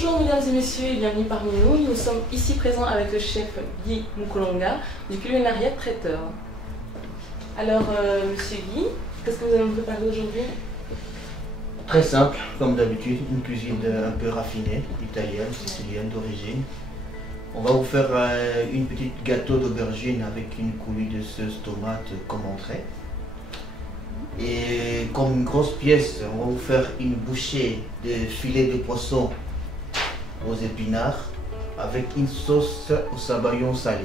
Bonjour mesdames et messieurs et bienvenue parmi nous. Nous sommes ici présents avec le chef Guy Mukolonga du culinariat traiteur. Alors monsieur Guy, qu'est-ce que vous allez nous préparer aujourd'hui? Très simple, comme d'habitude, une cuisine un peu raffinée, italienne, sicilienne d'origine. On va vous faire une petite gâteau d'aubergine avec une coulée de sauce tomate comme entrée. Et comme une grosse pièce, on va vous faire une bouchée de filet de poisson aux épinards avec une sauce au sabayon salé.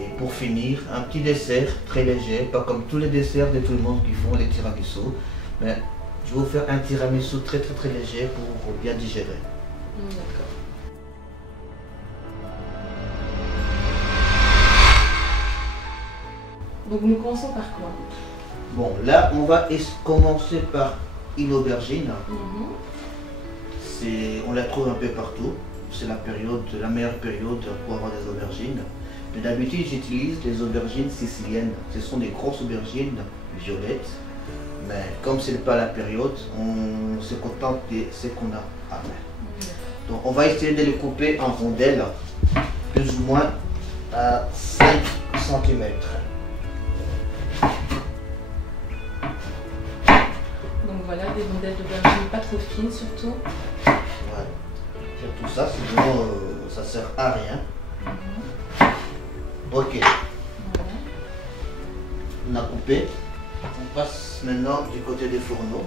Et pour finir, un petit dessert très léger, pas comme tous les desserts de tout le monde qui font les tiramisu, mais je vais vous faire un tiramisu très léger pour bien digérer. D'accord. Donc nous commençons par quoi? Bon, là on va commencer par une aubergine. On la trouve un peu partout. C'est la meilleure période pour avoir des aubergines. Mais d'habitude j'utilise des aubergines siciliennes. Ce sont des grosses aubergines violettes. Mais comme ce n'est pas la période, on se contente de ce qu'on a à main. Donc on va essayer de les couper en rondelles, plus ou moins à 5 cm. Donc voilà, des rondelles d'aubergine pas trop fines surtout. Ouais. Surtout ça, sinon ça sert à rien. Ok. Voilà. On a coupé. On passe maintenant du côté des fourneaux.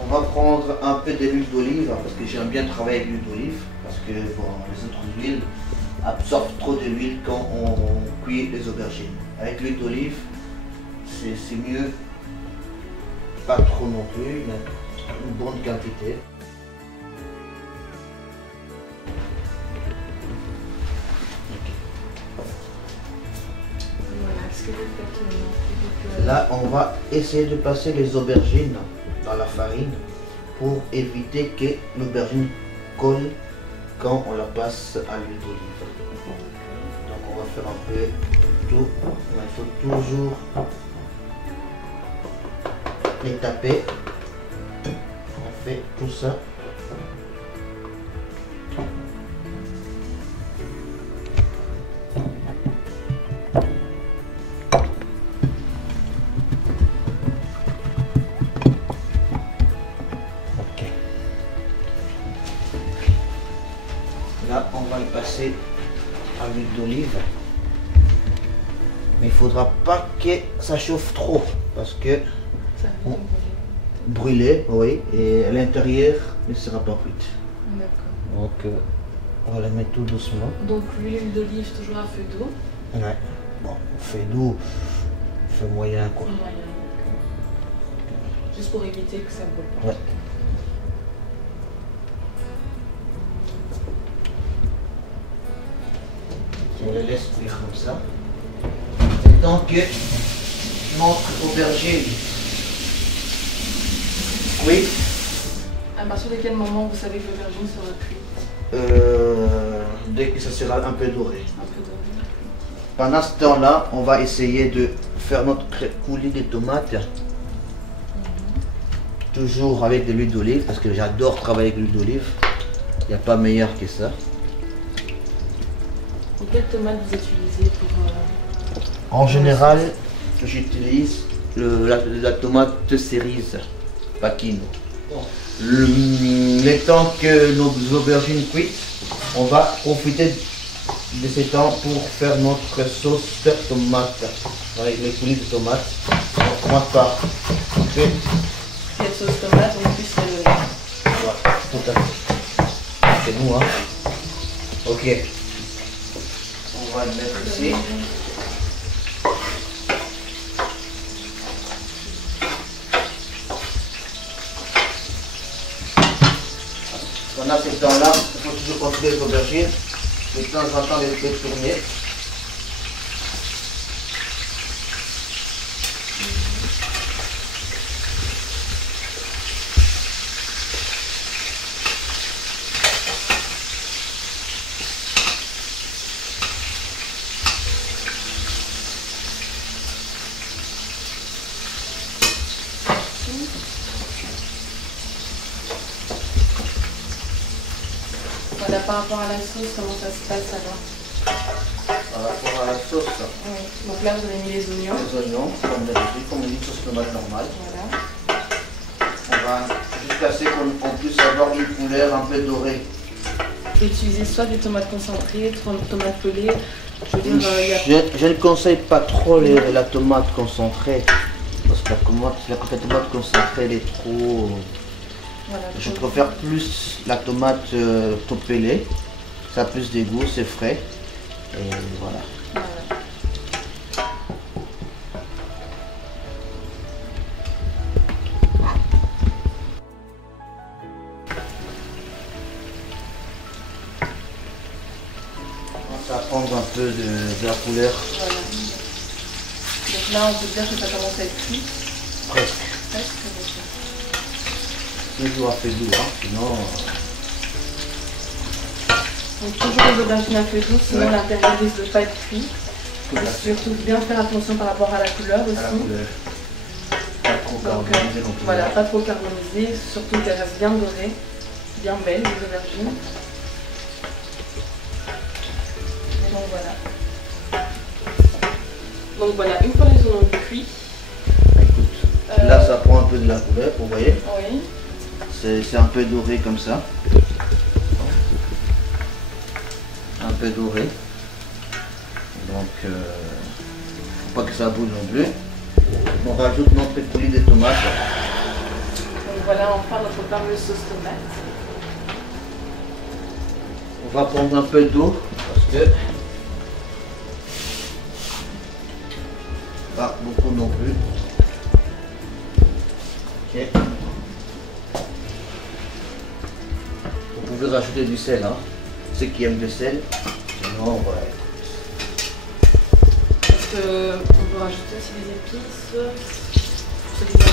On va prendre un peu d'huile d'olive parce que j'aime bien travailler avec l'huile d'olive parce que bon, les autres huiles absorbent trop d'huile quand on cuit les aubergines. Avec l'huile d'olive, c'est mieux, pas trop non plus, mais une bonne quantité. Voilà, qu'est-ce que vous faites maintenant? Là, on va essayer de passer les aubergines dans la farine pour éviter que l'aubergine colle quand on la passe à l'huile d'olive. Donc on va faire un peu tout, mais il faut toujours les taper. On fait tout ça. Ok. Là, on va le passer à l'huile d'olive. Mais il ne faudra pas que ça chauffe trop parce que Ça va brûler, oui, et à l'intérieur ne sera pas cuite. D'accord. Donc on va la mettre tout doucement. Donc l'huile d'olive toujours à feu doux. Ouais. Bon, feu doux, feu moyen quoi. Moyen, d'accord. Juste pour éviter que ça brûle pas. Ouais. On le laisse cuire comme ça. Et tant que notre aubergine cuite, À partir de quel moment vous savez que l'aubergine sera cuite? dès que ça sera un peu doré. Un peu doré. Pendant ce temps-là, on va essayer de faire notre coulis de tomates. Toujours avec de l'huile d'olive, parce que j'adore travailler avec l'huile d'olive. Il n'y a pas meilleur que ça. Et quelle tomate vous utilisez pour... En général, j'utilise la tomate cerise, Pachino. Le temps que nos aubergines cuites, on va profiter de ce temps pour faire notre sauce tomate avec les coulis de tomates. On commence par couper. Quelle sauce tomate, on puisse le... Voilà, tout à fait. C'est nous, hein. Ok. On va le mettre ici. Pendant ce temps-là, il faut toujours contrôler les aubergines. De temps en temps, les tourner. Voilà, par rapport à la sauce, comment ça se passe alors? Par rapport à la sauce, Oui. Donc là, vous avez mis les oignons. les oignons, comme d'habitude, comme une sauce tomate normale. Voilà. On va jusqu'à ce qu'on puisse avoir une couleur un peu dorée. Utiliser soit des tomates concentrées, tomates pelées. Je veux dire, il y a... Je ne conseille pas trop la tomate concentrée. Parce que la tomate concentrée, elle est trop... Voilà, je préfère plus la tomate pelée. Ça a plus de goût, c'est frais. Et voilà. Voilà. Ça va prendre un peu de la couleur. Voilà. Donc là, on peut dire que ça commence à être cuit. Presque. Presque. Toujours à feu doux, hein, sinon... Donc toujours les aubergines à feu doux, sinon Ouais. l'intérieur risque de ne pas être cuit. Tout à Et fait. surtout bien faire attention par rapport à la couleur aussi. À la couleur. Pas trop Donc, carbonisé non plus. voilà, pas trop carbonisé, surtout qu'elle reste bien dorée, bien belle les aubergines. Et donc voilà. Donc voilà, une fois les oignons cuits. Écoute, là ça prend un peu de la couleur, vous voyez. Oui. C'est un peu doré comme ça. Un peu doré. Donc, faut pas que ça bouge non plus. On rajoute notre coulis de tomates. Donc voilà, enfin notre fameuse sauce tomate. On va prendre un peu d'eau parce que pas beaucoup non plus. Ok. Vous pouvez rajouter du sel, hein. Ceux qui aiment le sel. Sinon, ouais. Est-ce qu'on peut rajouter aussi des épices?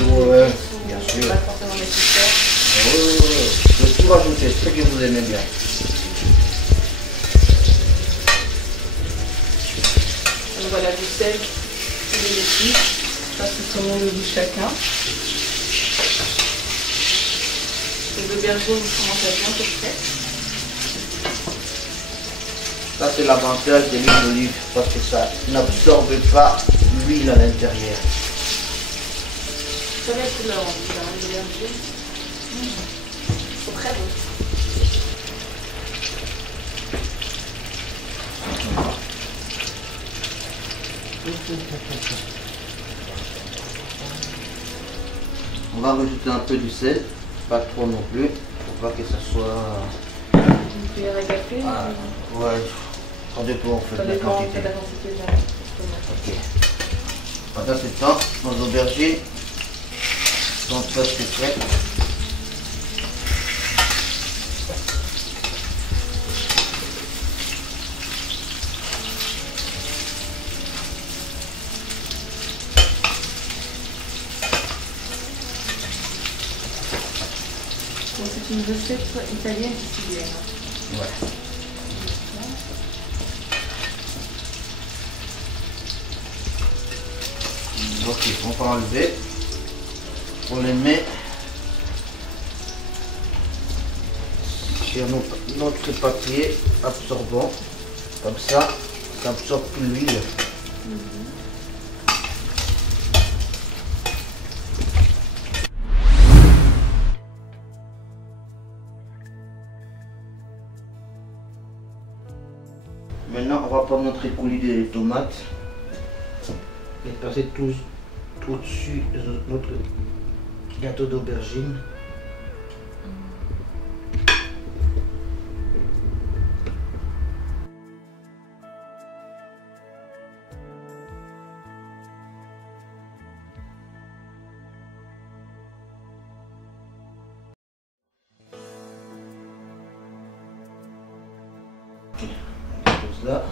Ouais, Ou bien c'est sûr. pas forcément nécessaire. Vous pouvez tout rajouter, ce que vous aimez bien. Donc voilà, du sel et des épices. Ça c'est selon le goût de chacun. Les aubergines commencent à bien se faire. Ça c'est l'avantage de l'huile d'olive parce que ça n'absorbe pas l'huile à l'intérieur. Ça va être leur envie, les aubergines. C'est très bon. On va rajouter un peu du sel, pas trop non plus, pour pas que ça soit... Une cuillère à café. Ouais, ça dépend en fait Ça de la dépend quantité. de la quantité de la tomate. Ok. Pendant ce temps, nos aubergines sont presque prêtes. Donc c'est une recette italienne sicilienne. Ouais. Ok, on va enlever. On les met sur notre papier absorbant. Comme ça absorbe plus l'huile. Maintenant, on va prendre notre coulis de tomates et passer tout au-dessus de notre gâteau d'aubergine. Là,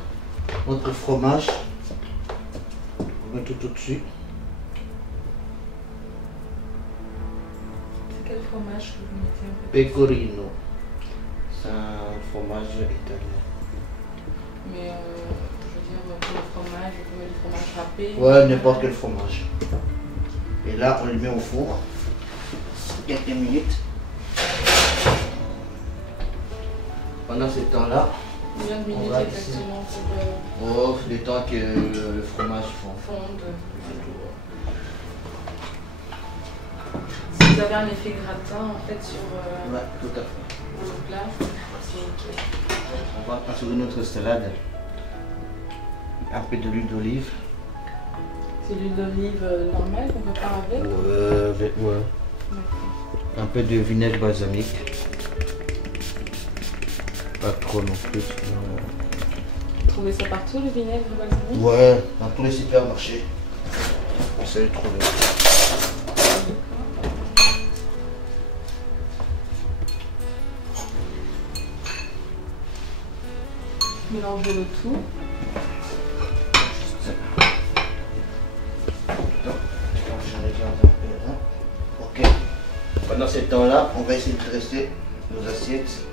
notre fromage, on met tout au-dessus. C'est quel fromage que vous mettez en fait? Pecorino, c'est un fromage italien. Mais je veux dire, pour le fromage, vous mettez du fromage râpé. Ouais, n'importe quel fromage. Et là, on les met au four quelques minutes. Pendant ce temps-là, Combien de minutes on va exactement oh, le temps que le fromage fonde. Si vous avez un effet gratin en fait sur Ouais, tout à fait. le plat, c'est nickel. On va passer sur une autre salade. Un peu de l'huile d'olive. C'est l'huile d'olive normale qu'on prépare avec. Ouais. D'accord. Un peu de vinaigre balsamique. Pas trop non plus. Vous trouvez ça partout le vinaigre balsamique? Ouais, dans tous les supermarchés. Essayez de trouver. Mélangez le tout. Ok. Pendant ce temps-là, on va essayer de dresser nos assiettes.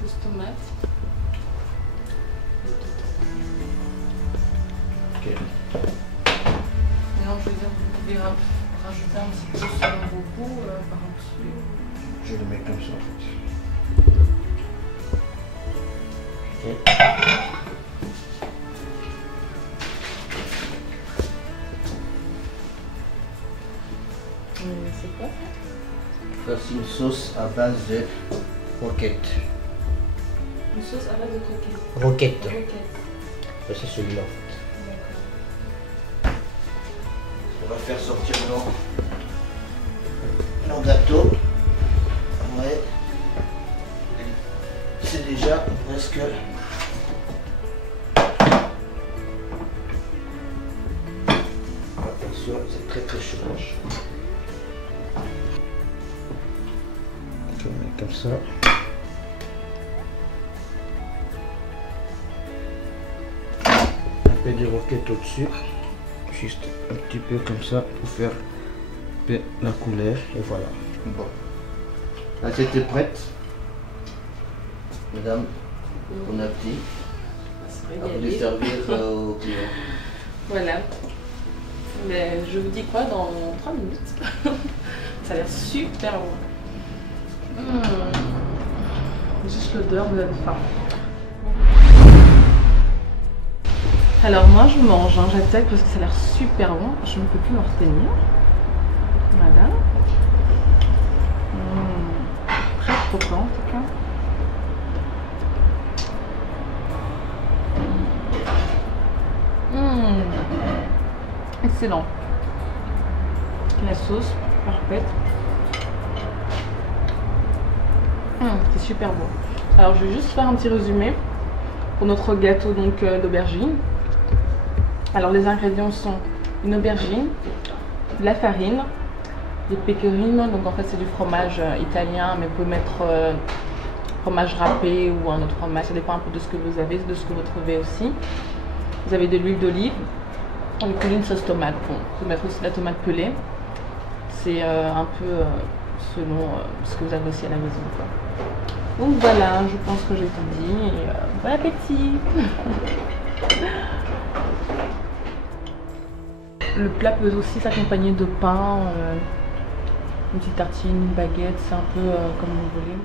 Sauce tomate. Ok. Maintenant, je veux dire, vous pouvez rajouter un petit peu selon vos goûts par-dessus. Je le mets comme ça en fait. Ok. C'est quoi ça? Ça c'est une sauce à base de roquette. Une sauce à base de croquettes. Roquette. Croquettes. Ça c'est celui-là. D'accord. On va faire sortir nos gâteaux. Ouais. C'est déjà presque. Attention, c'est très très chaud. On met comme ça. Un peu de roquette au-dessus. Juste un petit peu comme ça pour faire la couleur. Et voilà. Bon. L'assiette est prête. Mesdames, bon appétit. À vous de servir aux clients. Voilà. Mais je vous dis quoi dans 3 minutes. Ça a l'air super bon. Juste l'odeur me donne faim. Alors moi je mange, hein, j'attaque parce que ça a l'air super bon. Je ne peux plus m'en retenir. Voilà. Très croquant en tout cas. Excellent. La sauce parfaite. C'est super bon. Alors je vais juste faire un petit résumé pour notre gâteau donc d'aubergine. Alors les ingrédients sont une aubergine, de la farine, des pecorino, donc en fait c'est du fromage italien, mais vous pouvez mettre fromage râpé ou un autre fromage, ça dépend un peu de ce que vous avez, de ce que vous trouvez aussi. Vous avez de l'huile d'olive, on coule une sauce tomate. Bon, vous pouvez mettre aussi de la tomate pelée, c'est un peu selon ce que vous avez aussi à la maison, quoi. Donc voilà, je pense que j'ai tout dit et bon appétit. Le plat peut aussi s'accompagner de pain, une petite tartine, une baguette, c'est un peu comme vous voulez.